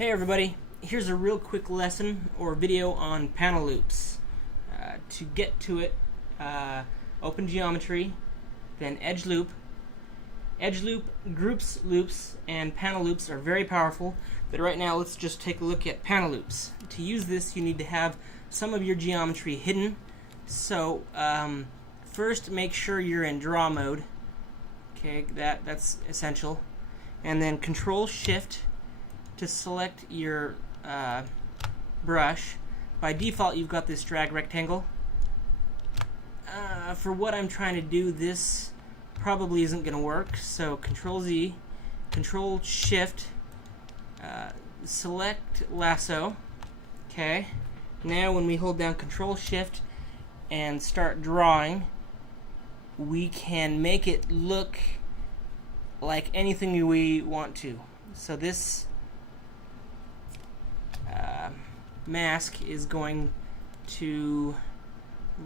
Hey everybody, here's a real quick lesson or video on panel loops. To get to it, open geometry, then edge loop. Edge loop, groups loops, and panel loops are very powerful, but right now let's just take a loop at panel loops. To use this you need to have some of your geometry hidden, so first make sure you're in draw mode. Okay, that's essential. And then Control Shift to select your brush. By default you've got this drag rectangle. For what I'm trying to do, this probably isn't going to work, so Control Z, Control Shift, select lasso. Okay, now when we hold down Control Shift and start drawing, we can make it look like anything we want to. So this mask is going to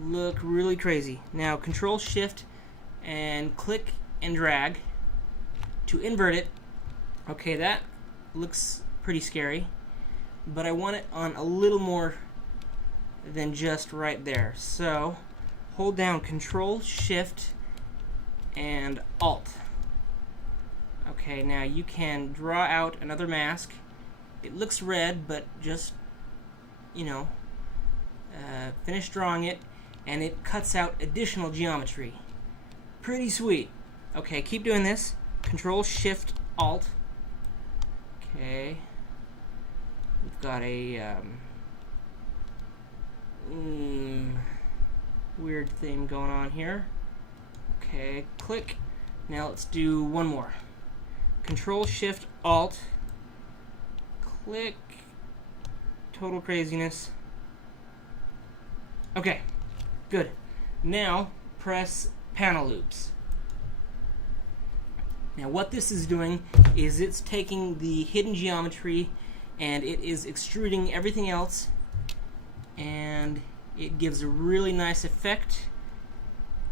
look really crazy. Now Control Shift and click and drag to invert it. Okay, that looks pretty scary, but I want it on a little more than just right there. So hold down Control Shift and Alt. Okay, now you can draw out another mask. It looks red, but just, finish drawing it, and it cuts out additional geometry. Pretty sweet. Okay, keep doing this. Control Shift Alt. Okay, we've got a weird thing going on here. Okay, click. Now let's do one more. Control Shift Alt. Click. Total craziness. Okay, good. Now press panel loops. Now what this is doing is it's taking the hidden geometry and it is extruding everything else, and it gives a really nice effect.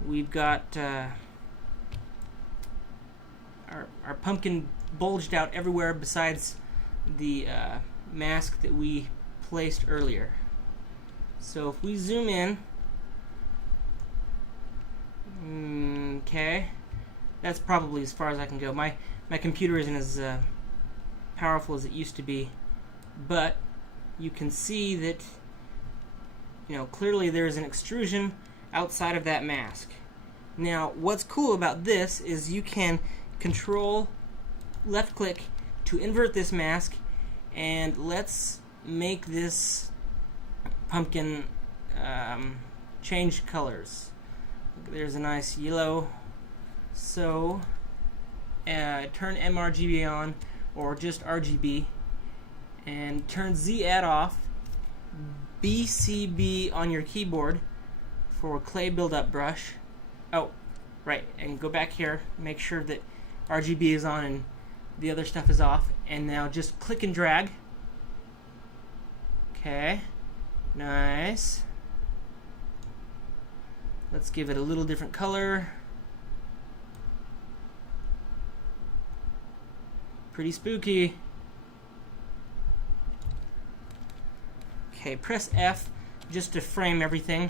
We've got our pumpkin bulged out everywhere besides the mask that we placed earlier. So if we zoom in, okay, that's probably as far as I can go. My computer isn't as powerful as it used to be, but you can see that clearly there's an extrusion outside of that mask. Now what's cool about this is you can control left click to invert this mask, and let's make this pumpkin change colors. There's a nice yellow, so turn mRGB on, or just RGB, and turn Z add off, BCB on your keyboard for clay buildup brush. Oh, right, and go back here, make sure that RGB is on and the other stuff is off, and now just click and drag. Okay, nice. Let's give it a little different color. Pretty spooky. Okay, press F just to frame everything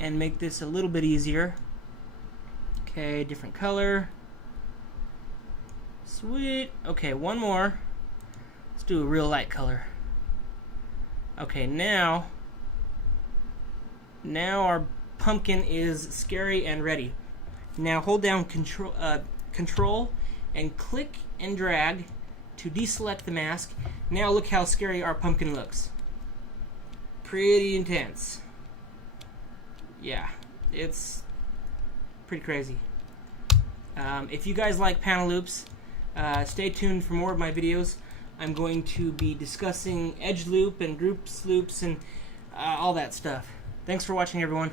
and make this a little bit easier. Okay, different color. Sweet. Okay, one more. Let's do a real light color. Okay, now our pumpkin is scary and ready. Now hold down Control and click and drag to deselect the mask. Now look how scary our pumpkin looks. Pretty intense. Yeah, it's pretty crazy. If you guys like panel loops, stay tuned for more of my videos. I'm going to be discussing edge loop and groups loops and all that stuff. Thanks for watching, everyone.